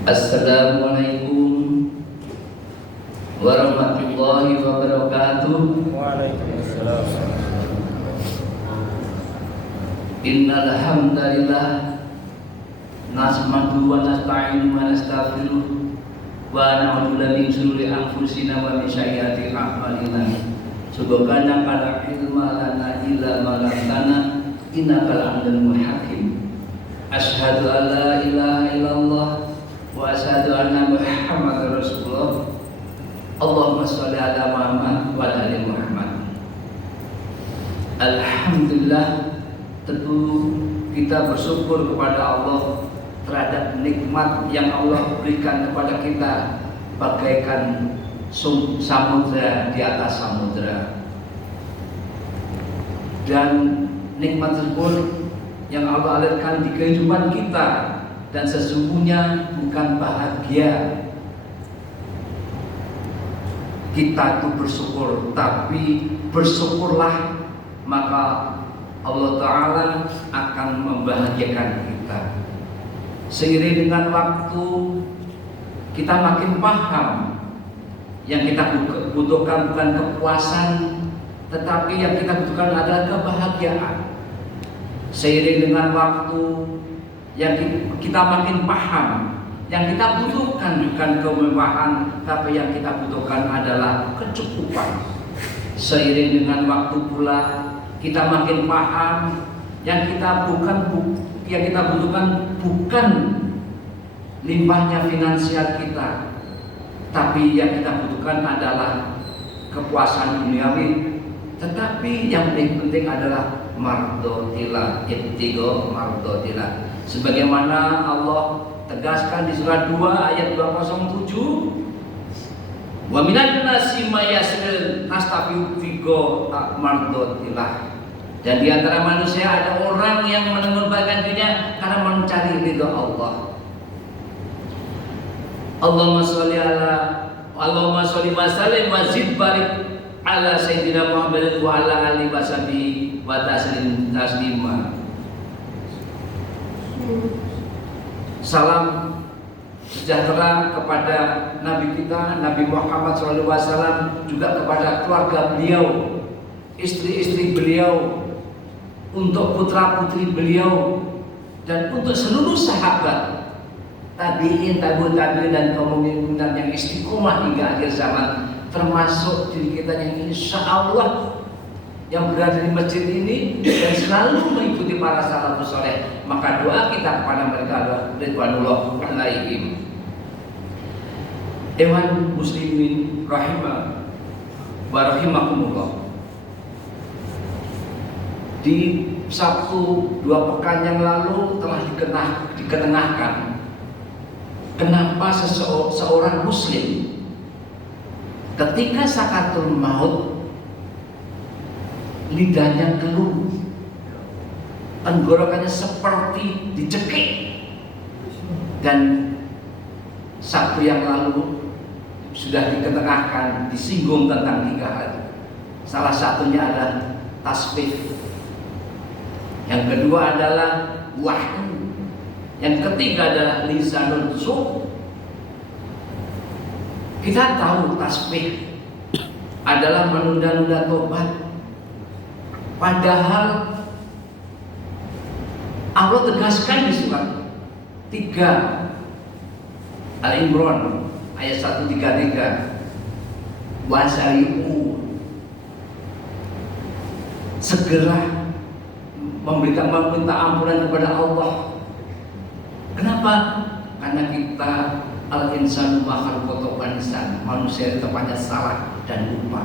Assalamualaikum warahmatullahi wabarakatuh. Waalaikumsalam. Innal hamdalillah nahmaduhu wa nasta'inuhu wa nastaghfiruh wa na'udzu min shururi anfusina wa min sayyiati a'malina. Subhanaka la ilma lana illa ma 'allamtana innaka antal hakim. Asyhadu an la ilaha illallah wa asyhadu anna Muhammadar Rasulullah. Allahumma sholli ala Muhammad wa ala ali Muhammad. Alhamdulillah, tentu kita bersyukur kepada Allah terhadap nikmat yang Allah berikan kepada kita bagaikan samudra di atas samudra. Dan nikmat tersebut yang Allah alirkan di kehidupan kita, dan sesungguhnya bukan bahagia kita itu bersyukur, tapi bersyukurlah maka Allah Ta'ala akan membahagiakan kita. Seiring dengan waktu kita makin paham yang kita butuhkan bukan kepuasan, tetapi yang kita butuhkan adalah kebahagiaan. Seiring dengan waktu yang kita makin paham, yang kita butuhkan bukan kemewahan, tapi yang kita butuhkan adalah kecukupan. Seiring dengan waktu pula kita makin paham yang kita butuhkan bukan limpahnya finansial kita, tapi yang kita butuhkan adalah kepuasan duniawi. Tetapi yang paling penting adalah mardotillah, ibtigo mardotillah. Sebagaimana Allah tegaskan di surat 2 ayat 207, wa minan nasi mayasir astafiu figo mardotillah. Dan di antara manusia ada orang yang mengorbankan dirinya karena mencari ridho Allah. Allahumma sholli wa sallim wa zid barik ala sayyidina Muhammad wa ala alihi washabihi wa taslim taslima. Salam sejahtera kepada Nabi kita, Nabi Muhammad SAW, juga kepada keluarga beliau, istri-istri beliau, untuk putra-putri beliau, dan untuk seluruh sahabat tabi'in, tabi'ut tabi'in, dan kaum mukminin yang istiqomah hingga akhir zaman, termasuk diri kita yang insya Allah yang berada di masjid ini dan selalu mengikuti para salafus saleh. Maka doa kita kepada mereka adalah ridwanullah alaihim. Dewan muslimin rahimah wa rahimakumullah. Di Sabtu 2 pekan yang lalu telah diketengahkan kenapa seorang muslim ketika sakaratul maut lidahnya keluh, tenggorokannya seperti dicekik. Dan Sabtu yang lalu sudah diketengahkan, disinggung tentang 3 hal. Salah satunya adalah tasbih, yang kedua adalah wahyu, yang ketiga adalah lisanul su'. Kita tahu tasbih adalah menunda-nunda tobat, padahal Allah tegaskan di surat 3 Al-Imran ayat 133, wasari'u, segera meminta ampunan kepada Allah. Kenapa? Karena kita al-insanu makhlukun insan, manusia itu tepatnya salah dan lupa.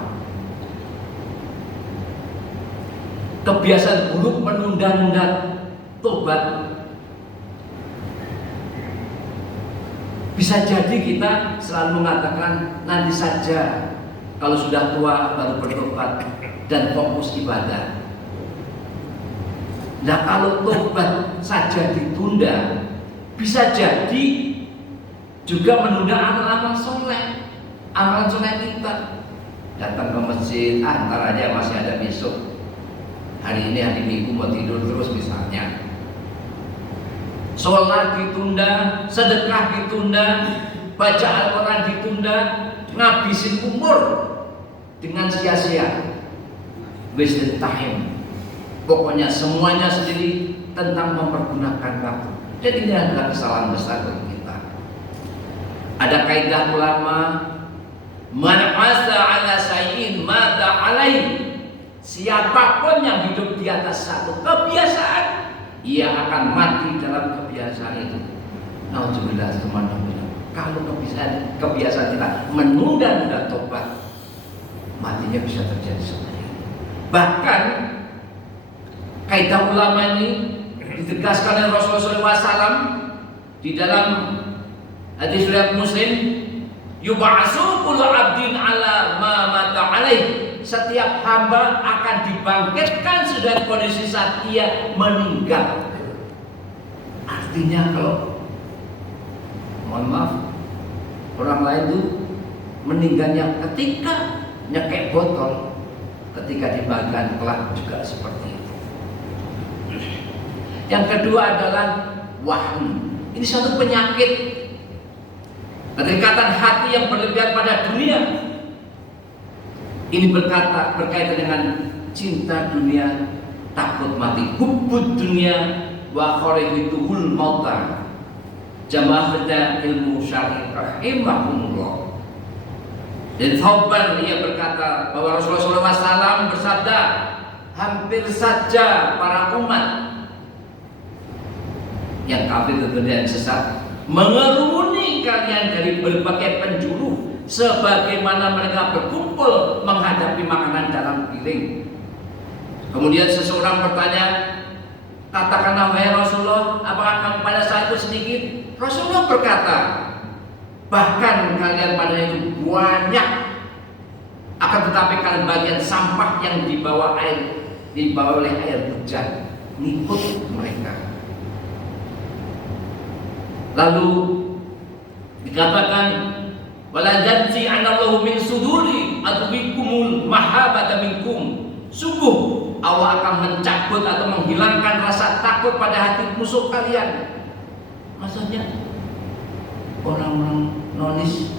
Kebiasaan buruk menunda-nunda tobat. Bisa jadi kita selalu mengatakan nanti saja, kalau sudah tua baru bertobat dan fokus ibadah. Nah, kalau tobat saja ditunda, bisa jadi juga menunda amal-amal soleh, amalan soleh kita. Datang ke masjid, ntar aja masih ada besok. Hari ini hari Minggu mau tidur terus misalnya. sholat ditunda, sedekah ditunda, baca Al-Quran ditunda, ngabisin umur dengan sia-sia, wasted time. Pokoknya semuanya sendiri tentang mempergunakan waktu. Jadi ini adalah kesalahan besar bagi kita. Ada kaidah ulama, man asa ala sayin mata alaih. Siapapun yang hidup di atas satu kebiasaan, ia akan mati dalam kebiasaan itu. Nauzubillah, kalau kebiasaan kita menunda-nunda tobat, matinya bisa terjadi seperti itu. Bahkan kaidah ulama ini ditegaskan oleh Rasulullah SAW di dalam hadis riwayat Muslim, yub'atsu kullu 'abdin 'ala ma mata 'alaih. Setiap hamba akan dibangkitkan sudah kondisi saat ia meninggal. Artinya kalau mohon maaf, orang lain itu meninggalnya ketika nyekek botol, ketika dibagikan kelak juga seperti itu. Yang kedua adalah waham. Ini suatu penyakit, kedekatan hati yang berlebihan pada dunia. Ini berkaitan dengan cinta dunia, takut mati. Hubbud dunia wa kharihituhul mauta. Jamaah beda ilmu syar'i rahimahumullah. Dan Thawban ia berkata bahwa Rasulullah SAW bersabda, hampir saja para umat yang kafir dan sesat mengerumuni kalian dari berbagai penjuru, sebagaimana mereka berkumpul menghadapi makanan dalam piring. Kemudian seseorang bertanya, katakanlah wahai Rasulullah, apakah kamu pada saat itu sedikit? Rasulullah berkata, bahkan kalian pada itu banyak, akan tetapi kalian bagian sampah yang dibawa oleh air hujan, ngikut mereka. Lalu dikatakan, wala janji anallahu min suduri adwikumul mahabata minkum. Sungguh Allah akan mencabut atau menghilangkan rasa takut pada hati musuh kalian. Maksudnya orang-orang nonis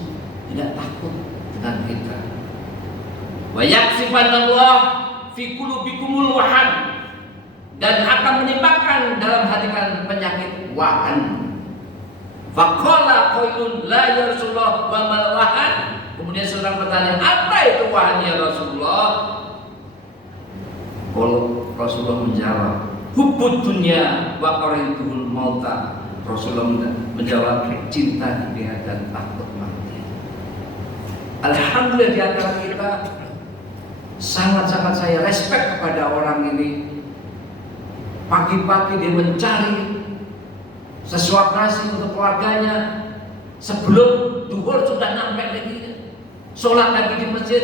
tidak takut dengan kita. Wa yaksifanallah fi qulubikumul wahan, dan akan menimpakan dalam hati kalian penyakit wahan. Faqala qailun la ya Rasulullah wa mal wahan. Kemudian seorang bertanya, apa itu wahan ya Rasulullah? Rasulullah menjawab, hubbud dunya wa qarihul mauta. Rasulullah menjawab, cinta dunia dan takut mati. Alhamdulillah di antara kita sangat-sangat saya respect kepada orang ini. Pagi-pagi dia mencari sesuap nasi untuk keluarganya, sebelum duhur sudah nyampe lagi, sholat lagi di masjid.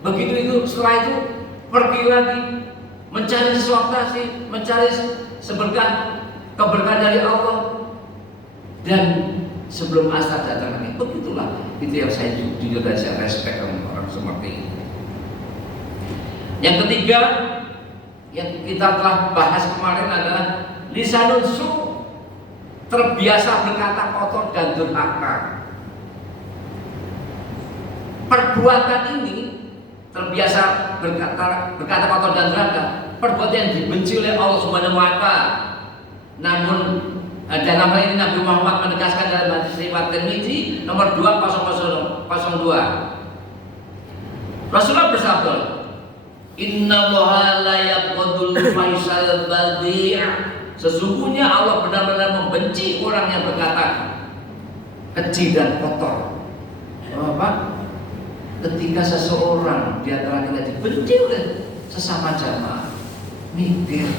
Begitu itu, setelah itu pergi lagi mencari sesuap nasi, mencari seberkah keberkahan dari Allah, dan sebelum asar datang lagi. Begitulah itu yang saya jujur dan saya respect orang seperti ini. Yang ketiga yang kita telah bahas kemarin adalah lisanun su, terbiasa berkata kotor dan durhaka. Perbuatan ini terbiasa berkata kotor dan durhaka, perbuatan yang dibenci oleh Allah Subhanahu wa taala. Namun dalam hal ini Nabi Muhammad menegaskan dalam hadis riwayat Tirmidzi nomor 2002, Rasulullah bersabda, innallaha la yaqudul faisal badhi'. Sesungguhnya Allah benar-benar membenci orang yang berkata keji dan kotor. Apa? Ketika seseorang di antara kita dibenci oleh sesama jamaah, mikir,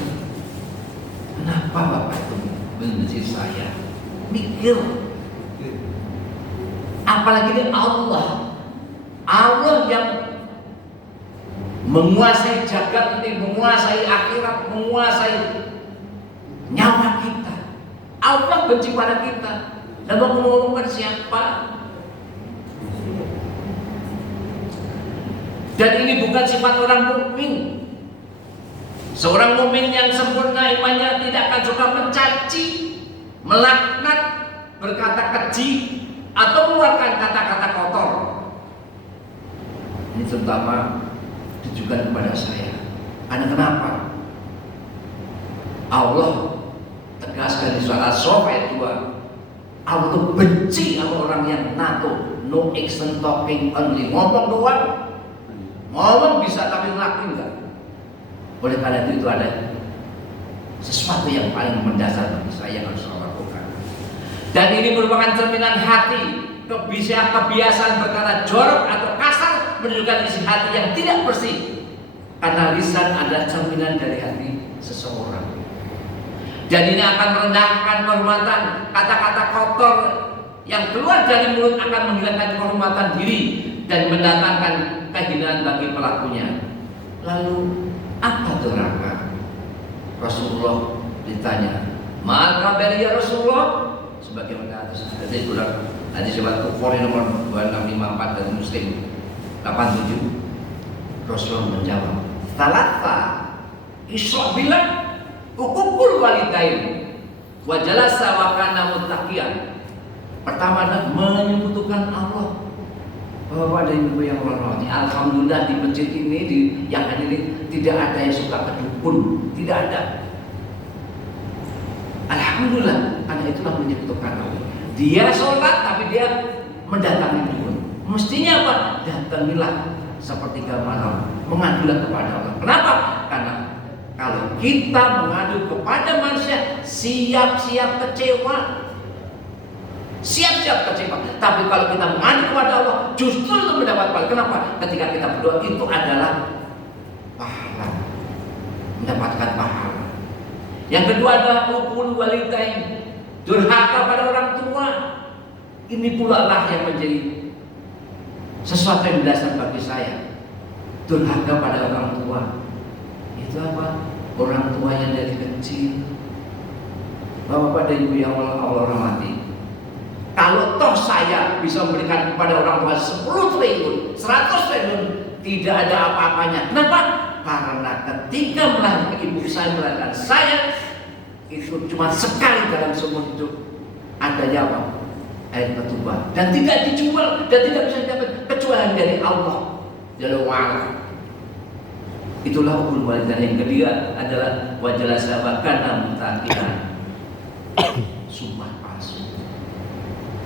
kenapa Bapak itu membenci saya? Mikir. Apalagi ini Allah yang menguasai jagat ini, menguasai akhirat, menguasai nyawa kita. Allah benci pada kita dan mau mengumumkan siapa. Dan ini bukan sifat orang mukmin. Seorang mukmin yang sempurna imannya tidak akan suka mencaci, melaknat, berkata keji, atau mengeluarkan kata-kata kotor. Ini terutama ditujukan kepada saya. Karena kenapa? Allah tegaskan di surat As-Saff ayat 2, Allah tuh benci sama orang yang NATO, no action talking only, ngomong doang, ngomong bisa tapi ngelakuin enggak. Oleh karena itu ada sesuatu yang paling mendasar bagi saya yang harus saya lakukan. Dan ini merupakan cerminan hati, kebiasaan berkata jorok atau kasar menunjukkan isi hati yang tidak bersih. Karena lisan adalah cerminan dari hati seseorang. Dan ini akan merendahkan kehormatan. Kata-kata kotor yang keluar dari mulut akan menghilangkan kehormatan diri dan mendatangkan kehinaan bagi pelakunya. Lalu apa neraka? Rasulullah ditanya, "Mal kabar ya Rasulullah?" Sebagaimana hadis ulang hadis riwayat Bukhari nomor 2654 dan Muslim 87. Rasulullah menjawab, "Talata Isra bilang ukukul walidain wa jalasa wa kana muttaqiyan." Pertama adalah menyebutkan Allah. Bapak dan Ibu yang hormati, alhamdulillah di masjid ini yang ini tidak ada yang suka kedukun, tidak ada. Alhamdulillah, karena itulah menyebutkan Allah. Dia sholat tapi dia mendatangi dukun. Mestinya apa? Datangilah sepertiga malam, mengadulah kepada Allah. Kenapa? Karena kalau kita mengadu kepada manusia, siap-siap kecewa. Siap-siap kecewa. Tapi kalau kita mengadu kepada Allah, justru itu mendapat pahala. Kenapa? Ketika kita berdoa itu adalah pahala, mendapatkan pahala. Yang kedua adalah ukul walidain, durhaka pada orang tua. Ini pula lah yang menjadi sesuatu yang mendasar bagi saya. Durhaka pada orang tua. Itu apa? Orang tua yang dari kecil. Bapak dan Ibu yang Allah rahmati, kalau toh saya bisa memberikan kepada orang tua 10 triliun, 100 triliun, tidak ada apa-apanya. Kenapa? Karena ketika melahirkan ibu saya, melahirkan saya, itu cuma sekali dalam seumur hidup adanya apa? Air ketubah. Dan tidak dijual dan tidak bisa didapat kecuali dari Allah Jalla wa'ala. Itulah ukul walidain. Yang ketiga adalah wajalah sahabatkan namun takiran, sumpah palsu,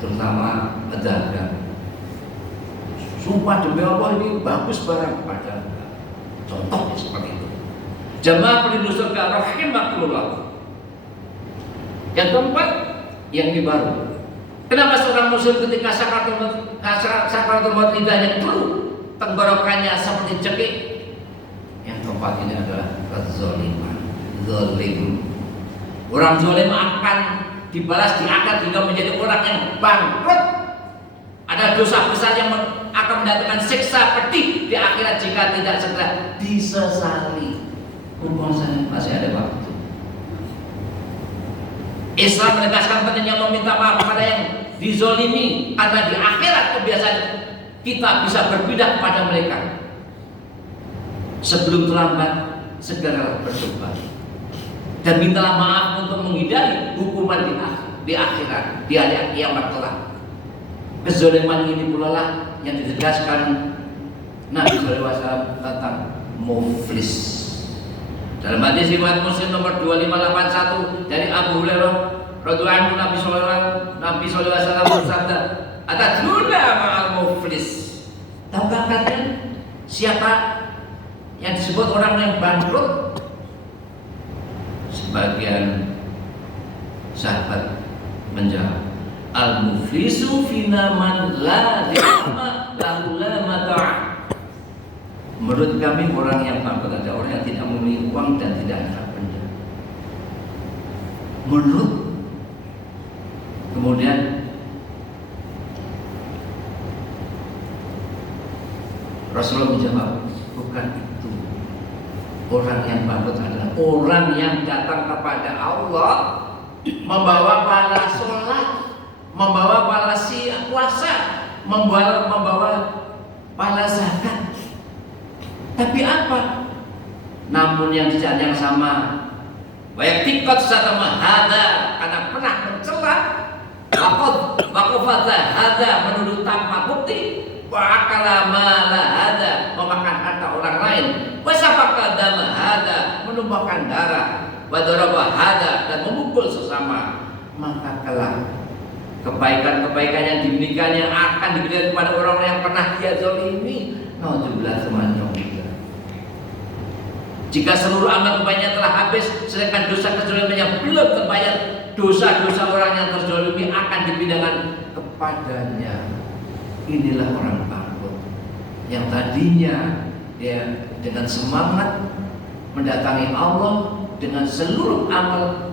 terutama pedagang. Sumpah demi Allah ini bagus barang pada contohnya seperti itu. Jamaah pelindung surga rahimakumullah. Yang keempat, yang ini baru. Kenapa seorang muslim ketika sakaratul maut lidahnya keluh, tenggorokannya seperti cekik? Yang keempat ini adalah kezaliman, zalim. Orang zalim akan dibalas di akhirat hingga menjadi orang yang bangkrut. Ada dosa besar yang akan mendatangkan siksa pedih di akhirat jika tidak segera disesali. Mumpung masih ada waktu. Islam menegaskan pentingnya meminta maaf kepada yang dizolimi, karena di akhirat kebiasaan kita bisa berpindah kepada mereka. Sebelum terlambat, segera bertobat dan mintalah maaf untuk menghindari hukuman di akhirat, di hari kiamat kelak. Kezaliman ini pula lah yang ditegaskan Nabi SAW tentang muflis. Dalam hadis riwayat Muslim nomor 2581 dari Abu Hurairah radhiyallahu anhu, Nabi SAW bersabda, "Atadruna ma'al muflis?" Tahukah kalian siapa yang disebut orang yang bangkrut? Sebagian sahabat menjawab, "Al-muflisu fina man la dirhama lahu la mata'." Menurut kami orang yang bangkrut adalah orang yang tidak memiliki uang dan tidak ada benda. Menurut kemudian Rasulullah menjawab, bukan itu. Orang yang bangkrut adalah orang yang datang kepada Allah membawa pahala sholat, membawa pahala puasa, membawa pahala zakat. Tapi apa? Namun yang di saat yang sama Wa yaktiqat satama hada, karena pernah mencela, waqafata hada, menuduh tanpa bukti, wa akala mala hada, memakan harta orang lain, wa safaka dama hada, menumpahkan darah, wa daraba hada, dan memukul sesama, maka kelak kebaikan-kebaikan yang dimilikannya akan diberikan kepada orang yang pernah dia zalimi. Nauzubillah semuanya. Jika seluruh amal kebaikannya telah habis, sedangkan dosa kezalimannya belum terbayar, dosa-dosa orang yang terzalimi akan dipindahkan kepadanya. Inilah orang bangkrut yang tadinya dia dengan semangat mendatangi Allah dengan seluruh amal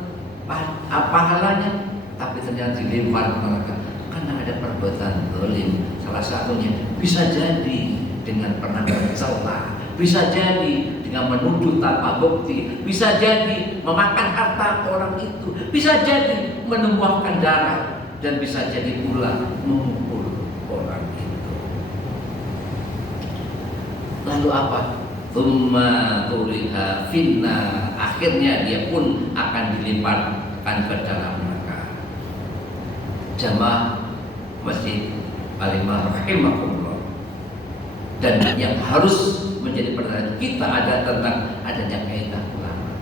pahalanya, tapi ternyata dilempar ke neraka karena ada perbuatan zalim. Salah satunya bisa jadi dengan pernah mencela, bisa jadi dengan menuduh tanpa bukti, bisa jadi memakan harta orang itu, bisa jadi menumpahkan darah, dan bisa jadi pula memukul orang itu. Lalu apa? Tsumma turiha finna, akhirnya dia pun akan dilemparkan ke dalam neraka. Jamaah Masjid Al-Imam rahimahullah. Dan yang harus menjadi pertanyaan kita ada tentang adanya kaidah ulama.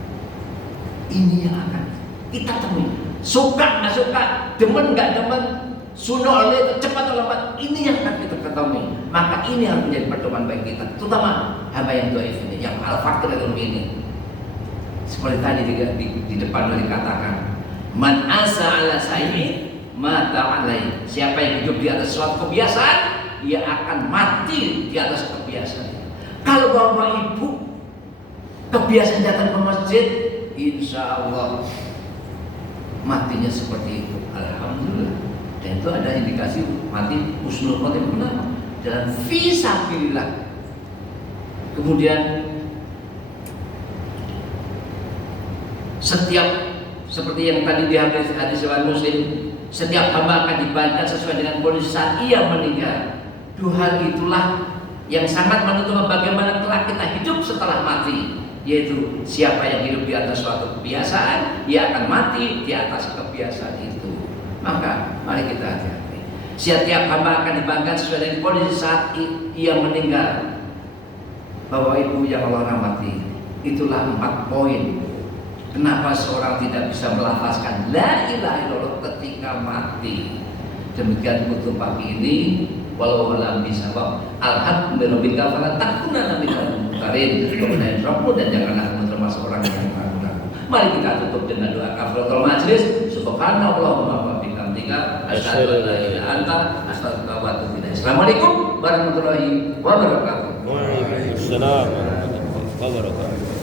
Ini yang akan kita temui. Suka nggak suka, demen nggak demen, sunnah oleh cepat atau lambat, ini yang akan kita ketahui. Maka ini harus menjadi pedoman bagi kita, terutama hamba yang dhaif ini, yang al-fakir ini. Seperti tadi di depan dikatakan, man asa ala sayyid mata alai. Siapa yang hidup di atas suatu kebiasaan, ia akan mati di atas kebiasaan. Kalau bapak ibu kebiasaan datang ke masjid, insya Allah matinya seperti itu. Alhamdulillah. Dan itu ada indikasi mati husnul khotimah, kenapa? Dalam fisabilillah. Kemudian setiap seperti yang tadi di hadis riwayat Muslim, setiap hamba akan dibayar sesuai dengan kondisi saat ia meninggal. Dua hal itulah yang sangat menentukan bagaimana telah kita hidup setelah mati, yaitu siapa yang hidup di atas suatu kebiasaan, ia akan mati di atas kebiasaan itu. Maka mari kita hati-hati. Setiap hamba akan dibanggakan sesuai dengan kondisi saat ia meninggal. Bapak Ibu yang Allah rahmati, itulah 4 poin. Kenapa seorang tidak bisa melafazkan la ilaha illallah ketika mati. Demikian untuk pagi ini. Walau alam bisawab, alhamdulillah fala takuna minal mutarin. Kemudian Rabbu, dan janganlah kamu termasuk orang yang ragu-ragu. Mari kita tutup dengan doa kafaratul majlis. Subhanallahumma wa bihamdika, asyhadu an la ilaha illa anta, astaghfiruka wa atubu ilaik. Assalamualaikum warahmatullahi wabarakatuh. Waalaikumsalam warahmatullahi wabarakatuh.